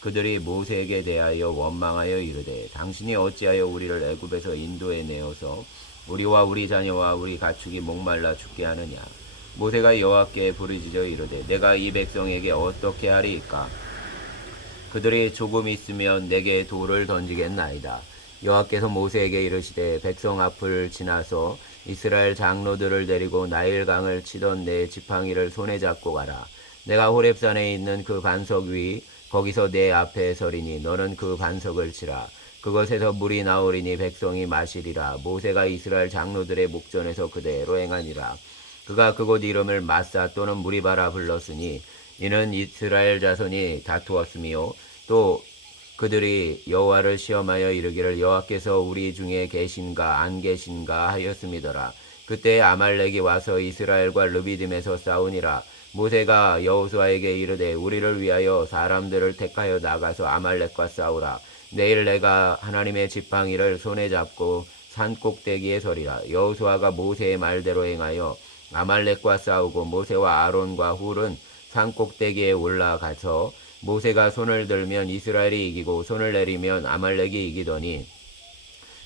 그들이 모세에게 대하여 원망하여 이르되 당신이 어찌하여 우리를 애굽에서 인도에 내어서 우리와 우리 자녀와 우리 가축이 목말라 죽게 하느냐 모세가 여호와께 부르짖어 이르되 내가 이 백성에게 어떻게 하리이까 그들이 조금 있으면 내게 돌을 던지겠나이다. 여호와께서 모세에게 이르시되 백성 앞을 지나서 이스라엘 장로들을 데리고 나일강을 치던 내 지팡이를 손에 잡고 가라. 내가 호렙산에 있는 그 반석 위 거기서 내 앞에 서리니 너는 그 반석을 치라. 그것에서 물이 나오리니 백성이 마시리라. 모세가 이스라엘 장로들의 목전에서 그대로 행하니라. 그가 그곳 이름을 마사 또는 무리바라 불렀으니 이는 이스라엘 자손이 다투었으며 또 그들이 여호와를 시험하여 이르기를 여호와께서 우리 중에 계신가 안 계신가 하였음이더라. 그때 아말렉이 와서 이스라엘과 르비딤에서 싸우니라. 모세가 여호수아에게 이르되 우리를 위하여 사람들을 택하여 나가서 아말렉과 싸우라. 내일 내가 하나님의 지팡이를 손에 잡고 산 꼭대기에 서리라. 여호수아가 모세의 말대로 행하여 아말렉과 싸우고 모세와 아론과 훌은 산 꼭대기에 올라가서 모세가 손을 들면 이스라엘이 이기고 손을 내리면 아말렉이 이기더니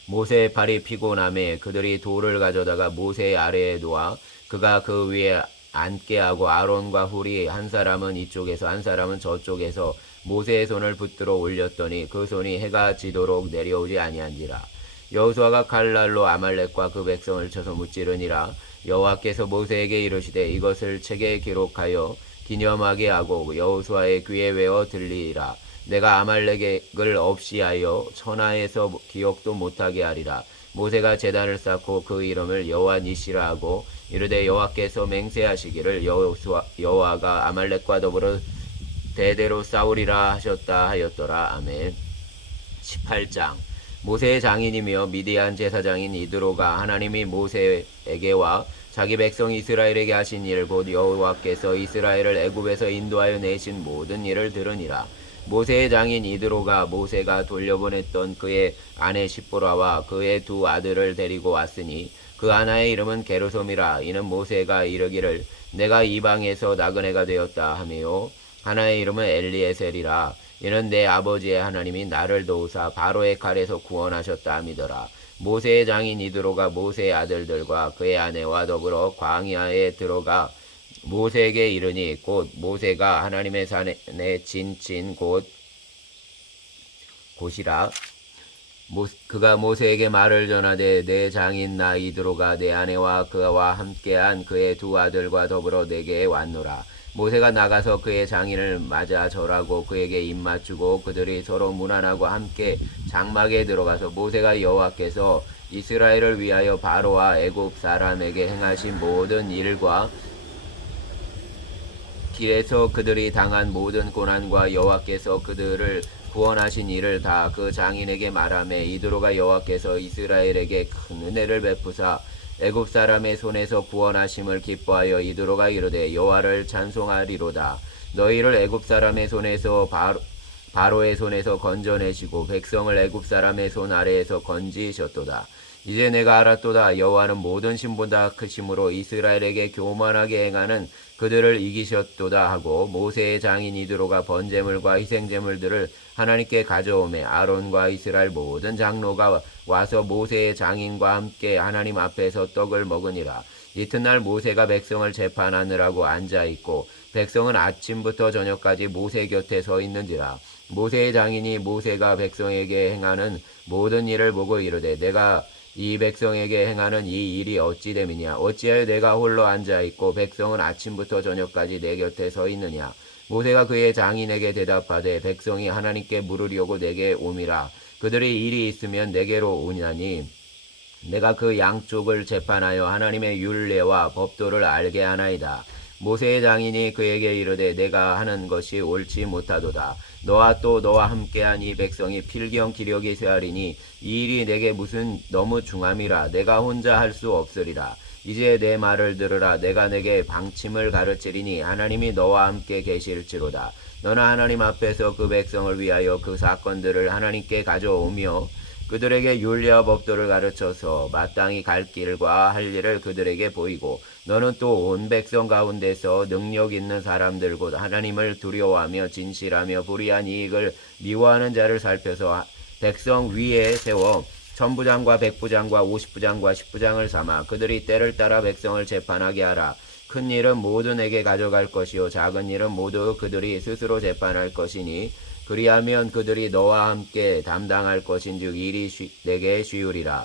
모세의 팔이 피곤함에 그들이 돌을 가져다가 모세 아래에 놓아 그가 그 위에 앉게 하고 아론과 훌이 한 사람은 이쪽에서 한 사람은 저쪽에서 모세의 손을 붙들어 올렸더니 그 손이 해가 지도록 내려오지 아니한지라 여호수아가 칼날로 아말렉과 그 백성을 쳐서 무찌르니라 여호와께서 모세에게 이르시되 이것을 책에 기록하여 기념하게 하고 여호수아의 귀에 외워 들리라. 내가 아말렉을 없이 하여 천하에서 기억도 못하게 하리라. 모세가 제단을 쌓고 그 이름을 여호와 니시라 하고 이르되 여호와께서 맹세하시기를 여호수아 여호와가 아말렉과 더불어 대대로 싸우리라 하셨다 하였더라. 아멘. 18장 모세의 장인이며 미디안 제사장인 이드로가 하나님이 모세에게와 자기 백성 이스라엘에게 하신 일 곧 여호와께서 이스라엘을 애굽에서 인도하여 내신 모든 일을 들으니라. 모세의 장인 이드로가 모세가 돌려보냈던 그의 아내 시보라와 그의 두 아들을 데리고 왔으니 그 하나의 이름은 게르솜이라. 이는 모세가 이르기를 내가 이방에서 나그네가 되었다 하며 하나의 이름은 엘리에셀이라. 이는 내 아버지의 하나님이 나를 도우사 바로의 칼에서 구원하셨다 함이더라. 모세의 장인 이드로가 모세의 아들들과 그의 아내와 더불어 광야에 들어가 모세에게 이르니 곧 모세가 하나님의 산에 진친 곳 곳이라. 모, 그가 모세에게 말을 전하되 내 장인 나 이드로가 내 아내와 그와 함께한 그의 두 아들과 더불어 내게 왔노라. 모세가 나가서 그의 장인을 맞아 절하고 그에게 입맞추고 그들이 서로 무난하고 함께 장막에 들어가서 모세가 여호와께서 이스라엘을 위하여 바로와 애굽 사람에게 행하신 모든 일과 길에서 그들이 당한 모든 고난과 여호와께서 그들을 구원하신 일을 다 그 장인에게 말하매 이드로가 여호와께서 이스라엘에게 큰 은혜를 베푸사 애굽 사람의 손에서 구원하심을 기뻐하여 이드로가 이르되 여호와를 찬송하리로다 너희를 애굽 사람의 손에서 바로 바로의 손에서 건져내시고 백성을 애굽 사람의 손 아래에서 건지셨도다. 이제 내가 알았도다. 여호와는 모든 신보다 크심으로 이스라엘에게 교만하게 행하는 그들을 이기셨도다 하고 모세의 장인 이드로가 번제물과 희생제물들을 하나님께 가져오매 아론과 이스라엘 모든 장로가 와서 모세의 장인과 함께 하나님 앞에서 떡을 먹으니라. 이튿날 모세가 백성을 재판하느라고 앉아 있고 백성은 아침부터 저녁까지 모세 곁에 서 있는지라. 모세의 장인이 모세가 백성에게 행하는 모든 일을 보고 이르되 내가 이 백성에게 행하는 이 일이 어찌 됨이냐? 어찌하여 내가 홀로 앉아 있고 백성은 아침부터 저녁까지 내 곁에 서 있느냐? 모세가 그의 장인에게 대답하되 백성이 하나님께 물으려고 내게 오미라. 그들이 일이 있으면 내게로 오냐니 내가 그 양쪽을 재판하여 하나님의 율례와 법도를 알게 하나이다 모세의 장인이 그에게 이르되 내가 하는 것이 옳지 못하도다. 너와 또 너와 함께한 이 백성이 필경 기력이 쇠하리니 이 일이 내게 무슨 너무 중함이라 내가 혼자 할 수 없으리라. 이제 내 말을 들으라. 내가 내게 방침을 가르치리니 하나님이 너와 함께 계실지로다. 너는 하나님 앞에서 그 백성을 위하여 그 사건들을 하나님께 가져오며 그들에게 윤리와 법도를 가르쳐서 마땅히 갈 길과 할 일을 그들에게 보이고 너는 또 온 백성 가운데서 능력 있는 사람들 곧 하나님을 두려워하며 진실하며 불의한 이익을 미워하는 자를 살펴서 백성 위에 세워 천부장과 백부장과 오십부장과 십부장을 삼아 그들이 때를 따라 백성을 재판하게 하라. 큰 일은 모두 내게 가져갈 것이요 작은 일은 모두 그들이 스스로 재판할 것이니 그리하면 그들이 너와 함께 담당할 것인즉 일이 쉬, 내게 쉬우리라.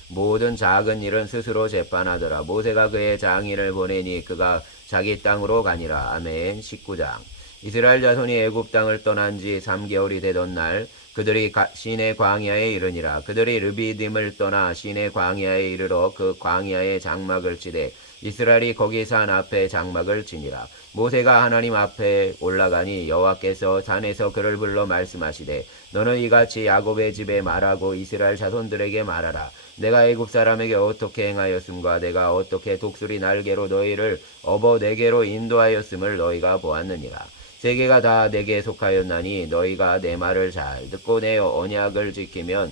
모든 작은 일은 스스로 재판하더라. 모세가 그의 장인을 보내니 그가 자기 땅으로 가니라. 아멘. 19장. 이스라엘 자손이 애굽 땅을 떠난 지 3개월이 되던 날 그들이 가- 시내 광야에 이르니라. 그들이 르비딤을 떠나 시내 광야에 이르러 그 광야에 장막을 치되 이스라엘이 거기 산 앞에 장막을 치니라. 모세가 하나님 앞에 올라가니 여호와께서 산에서 그를 불러 말씀하시되 너는 이같이 야곱의 집에 말하고 이스라엘 자손들에게 말하라. 내가 애굽 사람에게 어떻게 행하였음과 내가 어떻게 독수리 날개로 너희를 업어 내게로 인도하였음을 너희가 보았느니라. 세계가 다 내게 속하였나니 너희가 내 말을 잘 듣고 내 언약을 지키면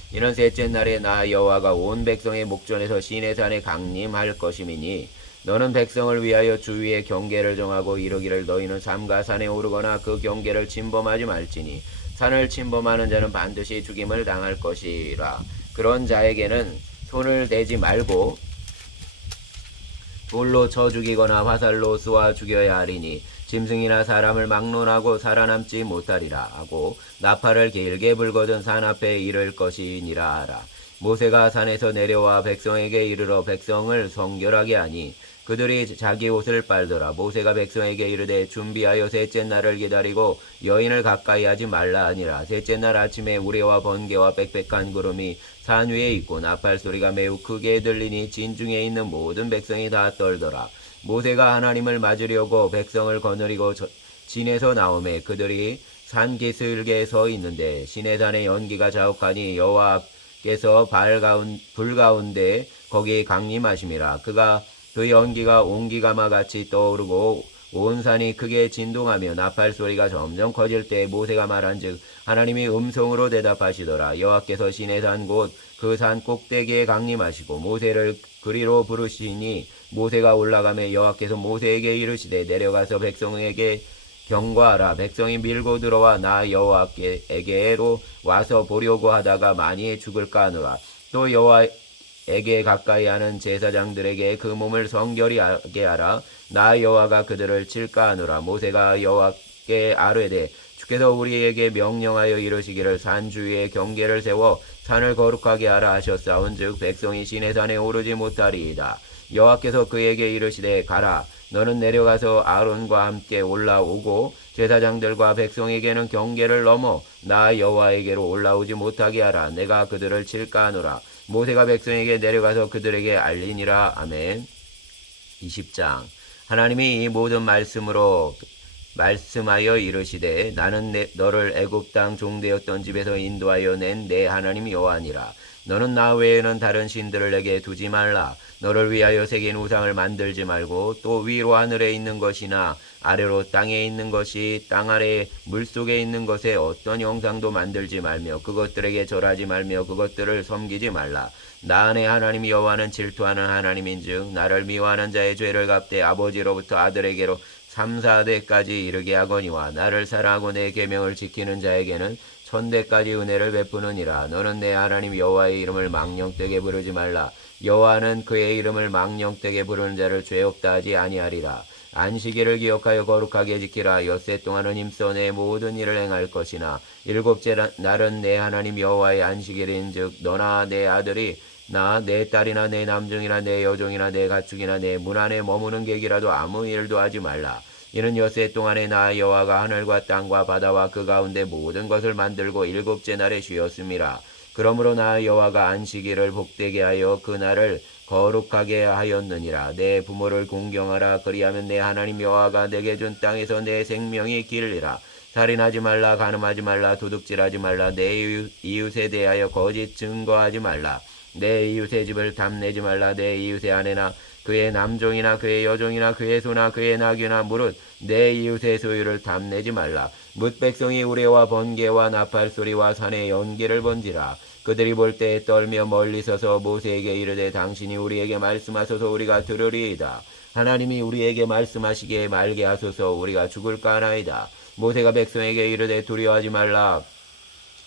이는 셋째 날에 나 여호와가 온 백성의 목전에서 시내산에 강림할 것임이니 너는 백성을 위하여 주위의 경계를 정하고 이르기를 너희는 삼가 산에 오르거나 그 경계를 침범하지 말지니 산을 침범하는 자는 반드시 죽임을 당할 것이라. 그런 자에게는 손을 대지 말고 돌로 쳐 죽이거나 화살로 쏘아 죽여야 하리니 짐승이나 사람을 막론하고 살아남지 못하리라 하고 나팔을 길게 불거든 산 앞에 이를 것이니라 하라. 모세가 산에서 내려와 백성에게 이르러 백성을 성결하게 하니 그들이 자기 옷을 빨더라. 모세가 백성에게 이르되 준비하여 셋째 날을 기다리고 여인을 가까이 하지 말라 하니라. 셋째 날 아침에 우레와 번개와 빽빽한 구름이 산 위에 있고 나팔 소리가 매우 크게 들리니 진중에 있는 모든 백성이 다 떨더라. 모세가 하나님을 맞으려고 백성을 거느리고 저- 진에서 나오매 그들이 산 기슭에 서 있는데 시내산의 연기가 자욱하니 여호와께서 발 가운 불 가운데 거기 강림하심이라. 그가 그 연기가 온기가마 같이 떠오르고 온 산이 크게 진동하며 나팔 소리가 점점 커질 때 모세가 말한즉 하나님이 음성으로 대답하시더라. 여호와께서 시내산 곧 그 산 꼭대기에 강림하시고 모세를 그리로 부르시니 모세가 올라가며 여호와께서 모세에게 이르시되 내려가서 백성에게 경고하라. 백성이 밀고 들어와 나 여호와께에게로 와서 보려고 하다가 많이 죽을까 하노라. 또 여호와에게 가까이 하는 제사장들에게 그 몸을 성결히 하게 하라. 나 여호와가 그들을 칠까 하노라. 모세가 여호와께 아뢰되 주께서 우리에게 명령하여 이르시기를 산 주위에 경계를 세워 산을 거룩하게 하라 하셨사온즉 백성이 시내산에 오르지 못하리이다 여호와께서 그에게 이르시되 가라 너는 내려가서 아론과 함께 올라오고 제사장들과 백성에게는 경계를 넘어 나 여호와에게로 올라오지 못하게 하라. 내가 그들을 칠까 하노라. 모세가 백성에게 내려가서 그들에게 알리니라. 아멘. 20장 하나님이 이 모든 말씀으로 말씀하여 이르시되 나는 내, 너를 애굽 땅 종되었던 집에서 인도하여 낸 내 하나님 여호와니라. 너는 나 외에는 다른 신들을 내게 두지 말라. 너를 위하여 새긴 우상을 만들지 말고 또 위로 하늘에 있는 것이나 아래로 땅에 있는 것이 땅 아래 물 속에 있는 것에 어떤 형상도 만들지 말며 그것들에게 절하지 말며 그것들을 섬기지 말라. 나 안에 하나님 여호와는 질투하는 하나님인즉 나를 미워하는 자의 죄를 갚되 아버지로부터 아들에게로 3, 4대까지 이르게 하거니와 나를 사랑하고 내 계명을 지키는 자에게는 천대까지 은혜를 베푸느니라. 너는 내 하나님 여호와의 이름을 망령되게 부르지 말라. 여호와는 그의 이름을 망령되게 부르는 자를 죄 없다 하지 아니하리라. 안식일을 기억하여 거룩하게 지키라. 엿새 동안은 힘써 내 모든 일을 행할 것이나 일곱째 날은 내 하나님 여호와의 안식일인즉 너나 내 아들이 나 내 딸이나 내 남종이나 내 여종이나 내 가축이나 내 문 안에 머무는 객이라도 아무 일도 하지 말라. 이는 엿새 동안에 나 여호와가 하늘과 땅과 바다와 그 가운데 모든 것을 만들고 일곱째 날에 쉬었음이라 그러므로 나 여호와가 안식일을 복되게 하여 그 날을 거룩하게 하였느니라. 내 부모를 공경하라. 그리하면 내 하나님 여호와가 내게 준 땅에서 내 생명이 길리라. 살인하지 말라 간음하지 말라 도둑질하지 말라 내 이웃- 이웃에 대하여 거짓 증거하지 말라 내 이웃의 집을 탐내지 말라. 내 이웃의 아내나 그의 남종이나 그의 여종이나 그의 소나 그의 낙이나 무릇 내 이웃의 소유를 탐내지 말라. 뭇 백성이 우레와 번개와 나팔 소리와 산의 연기를 번지라. 그들이 볼 때 떨며 멀리 서서 모세에게 이르되 당신이 우리에게 말씀하소서 우리가 들으리이다. 하나님이 우리에게 말씀하시기에 말게 하소서 우리가 죽을까 하나이다. 모세가 백성에게 이르되 두려워하지 말라.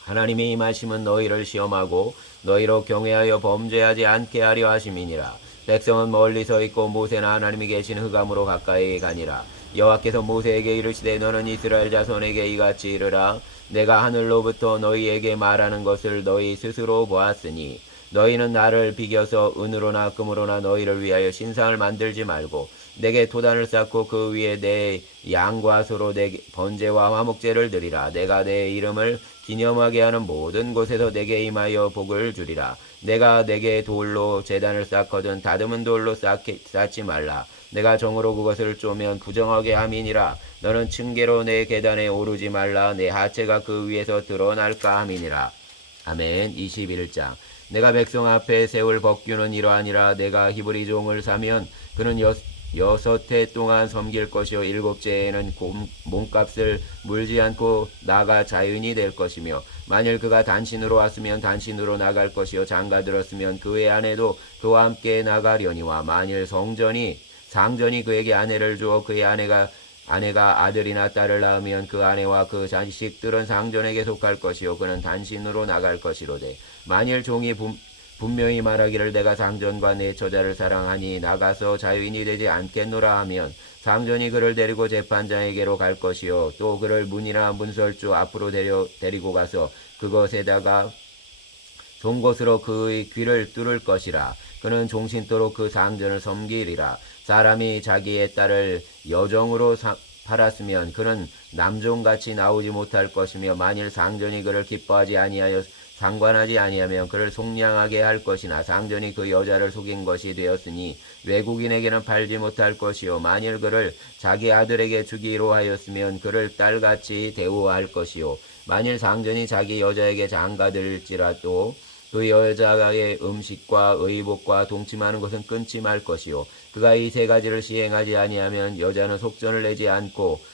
하나님의 임하심은 너희를 시험하고 너희로 경외하여 범죄하지 않게 하려 하심이니라. 백성은 멀리 서 있고 모세는 하나님이 계신 흑암으로 가까이 가니라. 여호와께서 모세에게 이르시되 너는 이스라엘 자손에게 이같이 이르라. 내가 하늘로부터 너희에게 말하는 것을 너희 스스로 보았으니 너희는 나를 비겨서 은으로나 금으로나 너희를 위하여 신상을 만들지 말고 내게 도단을 쌓고 그 위에 내 양과 소로 내 번제와 화목제를 드리라. 내가 내 이름을 기념하게 하는 모든 곳에서 내게 임하여 복을 주리라. 내가 내게 돌로 재단을 쌓거든 다듬은 돌로 쌓기, 쌓지 말라. 내가 정으로 그것을 쪼면 부정하게 함이니라. 너는 층계로 내 계단에 오르지 말라. 내 하체가 그 위에서 드러날까 함이니라. 아멘. 21장. 내가 백성 앞에 세울 법규는 이러하니라. 내가 히브리 종을 사면 그는 여, 여섯 해 동안 섬길 것이요. 일곱째에는 곰- 몸값을 물지 않고 나가 자유인이 될 것이며 만일 그가 단신으로 왔으면 단신으로 나갈 것이요. 장가 들었으면 그의 아내도 그와 함께 나가려니와 만일 성전이 상전이 그에게 아내를 주어 그의 아내가 아내가 아들이나 딸을 낳으면 그 아내와 그 자식들은 상전에게 속할 것이요. 그는 단신으로 나갈 것이로되 만일 종이 분, 분명히 말하기를 내가 상전과 내 처자를 사랑하니 나가서 자유인이 되지 않겠노라 하면 상전이 그를 데리고 재판장에게로 갈 것이요. 또 그를 문이나 문설주 앞으로 데려, 데리고 가서 그것에다가 종곳으로 그의 귀를 뚫을 것이라. 그는 종신토록 그 상전을 섬기리라. 사람이 자기의 딸을 여정으로 사- 팔았으면 그는 남종같이 나오지 못할 것이며 만일 상전이 그를 기뻐하지 아니하여 상관하지 아니하면 그를 속량하게 할 것이나 상전이 그 여자를 속인 것이 되었으니 외국인에게는 팔지 못할 것이요. 만일 그를 자기 아들에게 주기로 하였으면 그를 딸같이 대우할 것이요. 만일 상전이 자기 여자에게 장가들지라도 그 여자의 음식과 의복과 동침하는 것은 끊지 말 것이요. 그가 이 세 가지를 시행하지 아니하면 여자는 속전을 내지 않고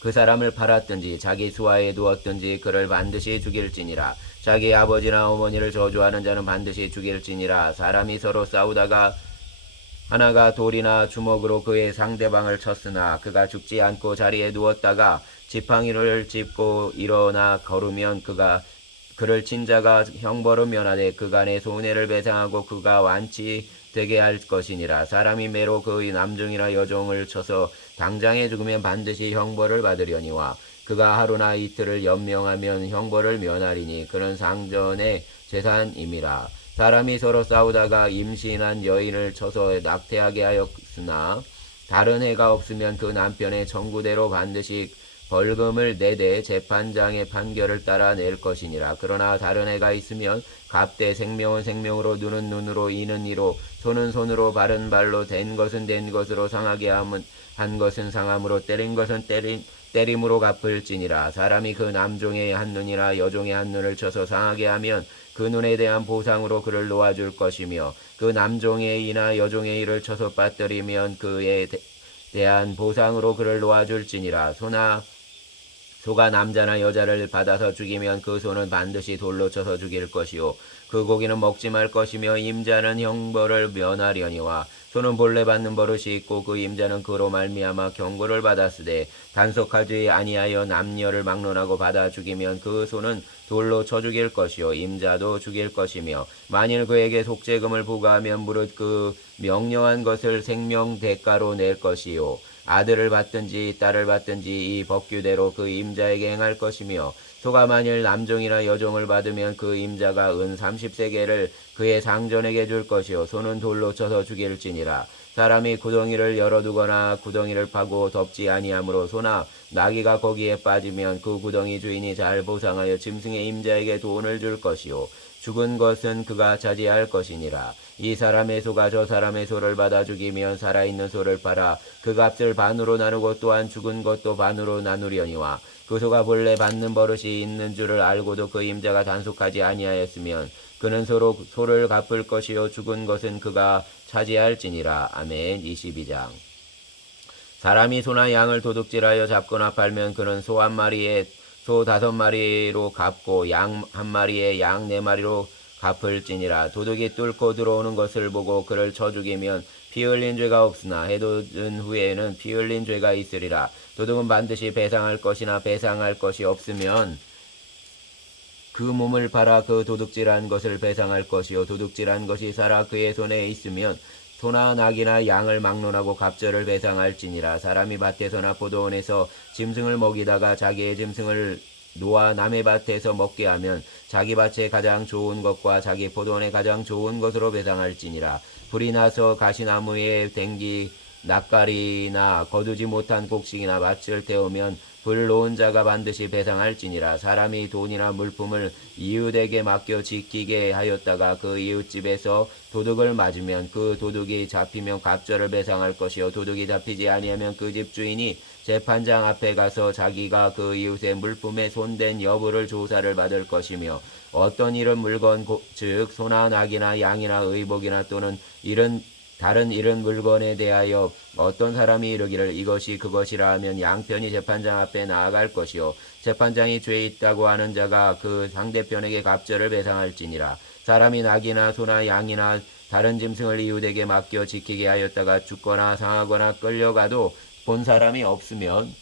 그 사람을 팔았든지 자기 수하에 두었든지 그를 반드시 죽일지니라. 자기 아버지나 어머니를 저주하는 자는 반드시 죽일지니라. 사람이 서로 싸우다가 하나가 돌이나 주먹으로 그의 상대방을 쳤으나 그가 죽지 않고 자리에 누웠다가 지팡이를 짚고 일어나 걸으면 그가 그를 친 자가 형벌을 면하되 그간의 손해를 배상하고 그가 완치되게 할 것이니라. 사람이 매로 그의 남종이나 여종을 쳐서 당장에 죽으면 반드시 형벌을 받으려니와 그가 하루나 이틀을 연명하면 형벌을 면하리니 그는 상전의 재산임이라. 사람이 서로 싸우다가 임신한 여인을 쳐서 낙태하게 하였으나 다른 해가 없으면 그 남편의 청구대로 반드시 벌금을 내되 재판장의 판결을 따라 낼 것이니라. 그러나 다른 해가 있으면 갑대 생명은 생명으로 눈은 눈으로 이는 이로 손은 손으로 발은 발로 된 것은 된 것으로 상하게 함은 한 것은 상함으로 때린 것은 때린 때림으로 갚을지니라. 사람이 그 남종의 한 눈이나 여종의 한 눈을 쳐서 상하게 하면 그 눈에 대한 보상으로 그를 놓아줄 것이며 그 남종의 이나 여종의 이를 쳐서 빠뜨리면 그에 대- 대한 보상으로 그를 놓아줄지니라. 소나 소가 남자나 여자를 받아서 죽이면 그 소는 반드시 돌로 쳐서 죽일 것이요. 그 고기는 먹지 말 것이며 임자는 형벌을 면하려니와 소는 본래 받는 버릇이 있고 그 임자는 그로 말미암아 경고를 받았으되 단속하지 아니하여 남녀를 막론하고 받아 죽이면 그 소는 돌로 쳐 죽일 것이요. 임자도 죽일 것이며 만일 그에게 속죄금을 부과하면 무릇 그 명령한 것을 생명 대가로 낼 것이요 아들을 받든지 딸을 받든지 이 법규대로 그 임자에게 행할 것이며 소가 만일 남종이나 여종을 받으면 그 임자가 은 30세계를 그의 상전에게 줄 것이요 소는 돌로 쳐서 죽일지니라. 사람이 구덩이를 열어두거나 구덩이를 파고 덮지 아니하므로 소나 나귀가 거기에 빠지면 그 구덩이 주인이 잘 보상하여 짐승의 임자에게 돈을 줄 것이요 죽은 것은 그가 차지할 것이니라. 이 사람의 소가 저 사람의 소를 받아 죽이면 살아있는 소를 팔아 그 값을 반으로 나누고 또한 죽은 것도 반으로 나누려니와 그 소가 본래 받는 버릇이 있는 줄을 알고도 그 임자가 단속하지 아니하였으면 그는 소로 소를 갚을 것이요 죽은 것은 그가 차지할지니라. 아멘. 22장. 사람이 소나 양을 도둑질하여 잡거나 팔면 그는 소 한 마리에 소 다섯 마리로 갚고 양 한 마리에 양 네 마리로 갚을지니라. 도둑이 뚫고 들어오는 것을 보고 그를 쳐 죽이면 피 흘린 죄가 없으나 해돋은 후에는 피 흘린 죄가 있으리라. 도둑은 반드시 배상할 것이나 배상할 것이 없으면 그 몸을 팔아 그 도둑질한 것을 배상할 것이요. 도둑질한 것이 살아 그의 손에 있으면 소나 낙이나 양을 막론하고 갑절을 배상할지니라. 사람이 밭에서나 포도원에서 짐승을 먹이다가 자기의 짐승을 놓아 남의 밭에서 먹게 하면 자기 밭에 가장 좋은 것과 자기 포도원에 가장 좋은 것으로 배상할지니라. 불이 나서 가시나무에 댕기 낯가리나 거두지 못한 곡식이나 밭을 태우면 불 놓은 자가 반드시 배상할지니라. 사람이 돈이나 물품을 이웃에게 맡겨 지키게 하였다가 그 이웃집에서 도둑을 맞으면 그 도둑이 잡히면 갑절을 배상할 것이요. 도둑이 잡히지 아니하면 그 집 주인이 재판장 앞에 가서 자기가 그 이웃의 물품에 손댄 여부를 조사를 받을 것이며 어떤 이런 물건 고- 즉 소나 낙이나 양이나 의복이나 또는 이런 다른 이런 물건에 대하여 어떤 사람이 이르기를 이것이 그것이라 하면 양편이 재판장 앞에 나아갈 것이요. 재판장이 죄 있다고 하는 자가 그 상대편에게 갑절을 배상할지니라. 사람이 낙이나 소나 양이나 다른 짐승을 이웃에게 맡겨 지키게 하였다가 죽거나 상하거나 끌려가도 본 사람이 없으면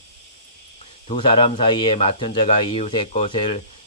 두 사람 사이에 맡은 자가 이웃의 것을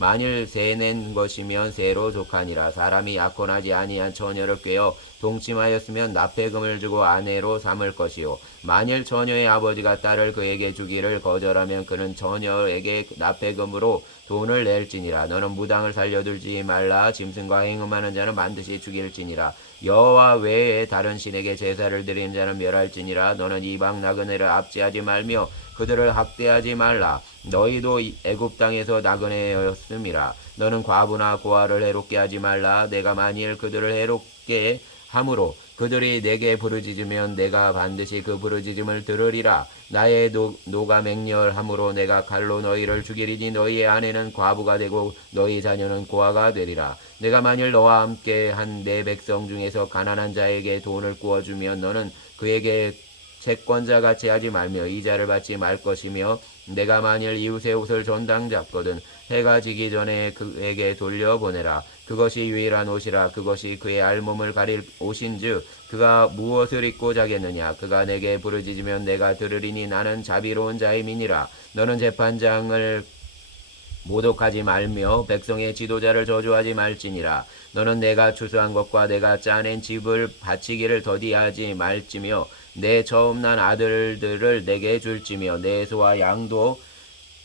만일 세 낸 것이면 세로 족하니라. 사람이 약혼하지 아니한 처녀를 꿰어 동침하였으면 납폐금을 주고 아내로 삼을 것이요. 만일 처녀의 아버지가 딸을 그에게 주기를 거절하면 그는 처녀에게 납폐금으로 돈을 낼지니라. 너는 무당을 살려둘지 말라. 짐승과 행음하는 자는 반드시 죽일지니라. 여호와 외에 다른 신에게 제사를 드린 자는 멸할지니라. 너는 이방 나그네를 압제하지 말며 그들을 학대하지 말라. 너희도 이- 애굽 땅에서 나그네였음이라. 너는 과부나 고아를 해롭게 하지 말라. 내가 만일 그들을 해롭게 함으로 그들이 내게 부르짖으면 내가 반드시 그 부르짖음을 들으리라. 나의 노, 노가 맹렬함으로 내가 칼로 너희를 죽이리니 너희의 아내는 과부가 되고 너희 자녀는 고아가 되리라. 내가 만일 너와 함께 한 내 백성 중에서 가난한 자에게 돈을 구워주면 너는 그에게 채권자 같이 하지 말며 이자를 받지 말 것이며 내가 만일 이웃의 옷을 전당 잡거든 해가 지기 전에 그에게 돌려보내라 그것이 유일한 옷이라 그것이 그의 알몸을 가릴 옷인즉 그가 무엇을 입고 자겠느냐? 그가 내게 부르짖으면 내가 들으리니 나는 자비로운 자임이니라. 너는 재판장을 모독하지 말며 백성의 지도자를 저주하지 말지니라. 너는 내가 추수한 것과 내가 짜낸 집을 바치기를 더디하지 말지며 내 처음 난 아들들을 내게 줄지며 내 소와 양도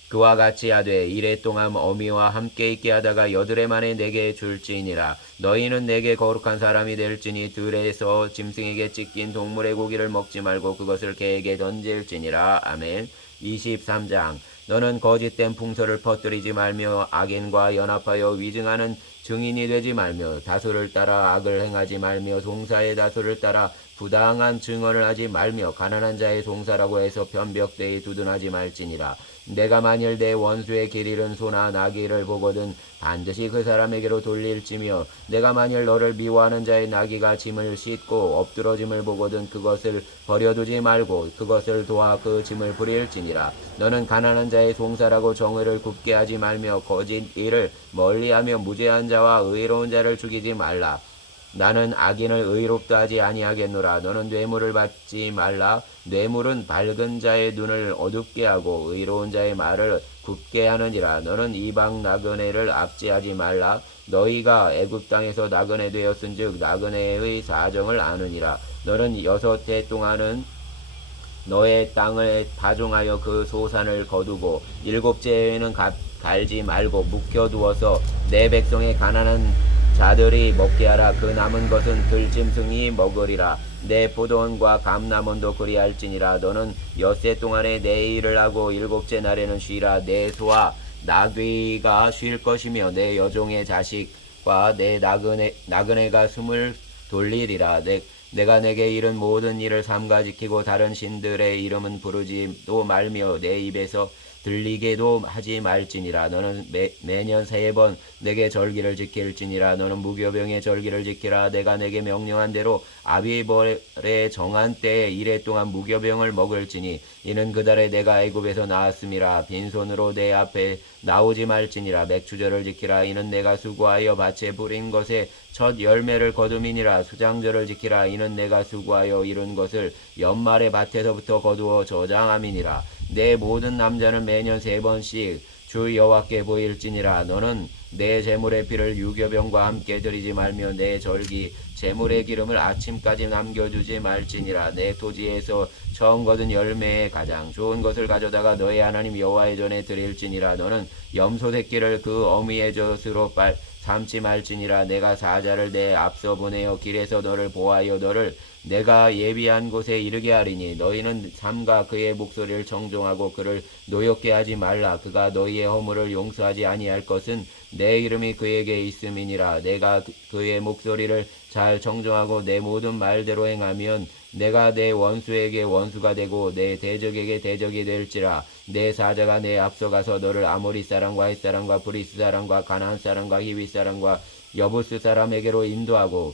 그와 같이 하되 이래 동안 어미와 함께 있게 하다가 여드레 만에 내게 줄지니라. 너희는 내게 거룩한 사람이 될지니 들에서 짐승에게 찢긴 동물의 고기를 먹지 말고 그것을 개에게 던질지니라. 아멘. 23장. 너는 거짓된 풍설을 퍼뜨리지 말며 악인과 연합하여 위증하는 증인이 되지 말며 다소를 따라 악을 행하지 말며 송사의 다소를 따라 부당한 증언을 하지 말며 가난한 자의 송사라고 해서 변벽되이 두둔하지 말지니라. 내가 만일 내 원수의 길 잃은 소나 나귀를 보거든 반드시 그 사람에게로 돌릴지며 내가 만일 너를 미워하는 자의 나귀가 짐을 싣고 엎드러짐을 보거든 그것을 버려두지 말고 그것을 도와 그 짐을 부릴지니라. 너는 가난한 자의 송사라고 정의를 굽게 하지 말며 거짓 일을 멀리하며 무죄한 자와 의로운 자를 죽이지 말라 나는 악인을 의롭다 하지 아니하겠노라. 너는 뇌물을 받지 말라. 뇌물은 밝은 자의 눈을 어둡게 하고 의로운 자의 말을 굽게 하느니라. 너는 이방 나그네를 압제하지 말라. 너희가 애굽 땅에서 나그네 되었은즉 나그네의 사정을 아느니라. 너는 여섯 해 동안은 너의 땅을 파종하여 그 소산을 거두고 일곱째에는 가- 갈지 말고 묵혀두어서 내 백성의 가난한 자들이 먹게 하라. 그 남은 것은 들짐승이 먹으리라. 내 포도원과 감남원도 그리할지니라. 너는 엿새 동안에 내 일을 하고 일곱째 날에는 쉬라. 내 소와 나귀가 쉴 것이며 내 여종의 자식과 내 나그네, 나그네가 숨을 돌리리라. 내, 내가 내게 이른 모든 일을 삼가 지키고 다른 신들의 이름은 부르지도 말며 내 입에서 들리게도 하지 말지니라. 너는 매, 매년 세 번 내게 절기를 지킬지니라. 너는 무교병의 절기를 지키라. 내가 내게 명령한 대로 아비벌의 정한 때에 이래 동안 무교병을 먹을지니 이는 그달에 내가 애굽에서 나왔음이라. 빈손으로 내 앞에 나오지 말지니라. 맥주절을 지키라. 이는 내가 수고하여 밭에 뿌린 것에 첫 열매를 거둠이니라. 수장절을 지키라. 이는 내가 수고하여 이룬 것을 연말에 밭에서부터 거두어 저장함이니라 내 모든 남자는 매년 세 번씩 주 여호와께 보일지니라. 너는 내 재물의 피를 유교병과 함께 드리지 말며 내 절기 재물의 기름을 아침까지 남겨두지 말지니라. 내 토지에서 처음 거둔 열매의 가장 좋은 것을 가져다가 너의 하나님 여호와의 전에 드릴지니라. 너는 염소 새끼를 그 어미의 젖으로 빨 삼지 말지니라. 내가 사자를 내 앞서 보내어 길에서 너를 보하여 너를 내가 예비한 곳에 이르게 하리니 너희는 삼가 그의 목소리를 청종하고 그를 노엽게 하지 말라. 그가 너희의 허물을 용서하지 아니할 것은 내 이름이 그에게 있음이니라. 내가 그- 그의 목소리를 잘 청종하고 내 모든 말대로 행하면 내가 내 원수에게 원수가 되고 내 대적에게 대적이 될지라. 내 사자가 내 앞서가서 너를 아모리 사람과 헷 사람과 브리스 사람과 가나안 사람과 히위 사람과 여부스 사람에게로 인도하고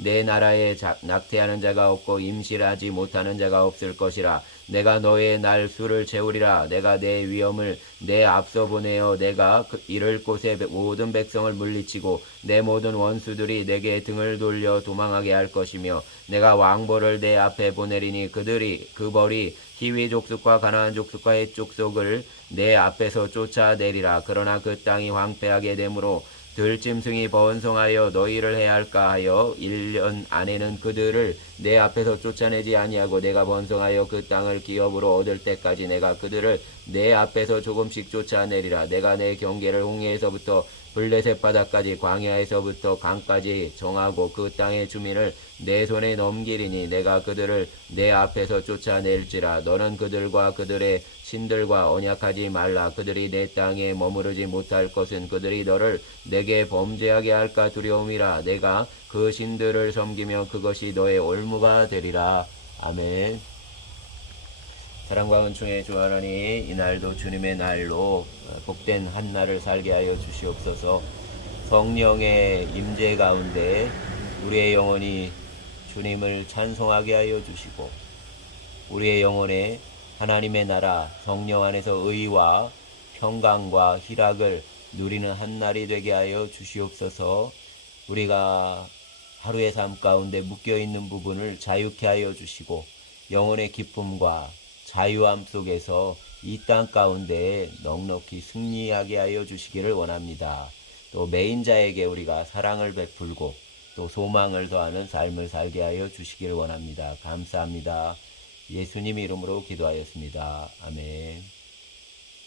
내 나라에 자- 낙태하는 자가 없고 임실하지 못하는 자가 없을 것이라. 내가 너의 날 수를 채우리라. 내가 내 위엄을 내 앞서 보내어 내가 그 이를 곳의 모든 백성을 물리치고 내 모든 원수들이 내게 등을 돌려 도망하게 할 것이며 내가 왕벌을 내 앞에 보내리니 그들이 그 벌이 히위 족속과 가나안 족속과 헷 족속을 내 앞에서 쫓아내리라. 그러나 그 땅이 황폐하게 되므로 들짐승이 번성하여 너희를 해할까 하여 1년 안에는 그들을 내 앞에서 쫓아내지 아니하고 내가 번성하여 그 땅을 기업으로 얻을 때까지 내가 그들을 내 앞에서 조금씩 쫓아내리라. 내가 내 경계를 홍해에서부터 블레셋 바다까지 광야에서부터 강까지 정하고 그 땅의 주민을 내 손에 넘기리니 내가 그들을 내 앞에서 쫓아낼지라. 너는 그들과 그들의 신들과 언약하지 말라. 그들이 내 땅에 머무르지 못할 것은 그들이 너를 내게 범죄하게 할까 두려움이라. 내가 그 신들을 섬기면 그것이 너의 올무가 되리라. 아멘. 사랑과 은총의 주 하나님 이날도 주님의 날로 복된 한 날을 살게 하여 주시옵소서. 성령의 임재 가운데 우리의 영혼이 주님을 찬송하게 하여 주시고 우리의 영혼에 하나님의 나라 성령 안에서 의와 평강과 희락을 누리는 한 날이 되게 하여 주시옵소서 우리가 하루의 삶 가운데 묶여 있는 부분을 자유케 하여 주시고 영혼의 기쁨과 자유함 속에서 이 땅 가운데 넉넉히 승리하게 하여 주시기를 원합니다. 또 매인자에게 우리가 사랑을 베풀고 또 소망을 더하는 삶을 살게 하여 주시기를 원합니다. 감사합니다. 예수님 이름으로 기도하였습니다. 아멘.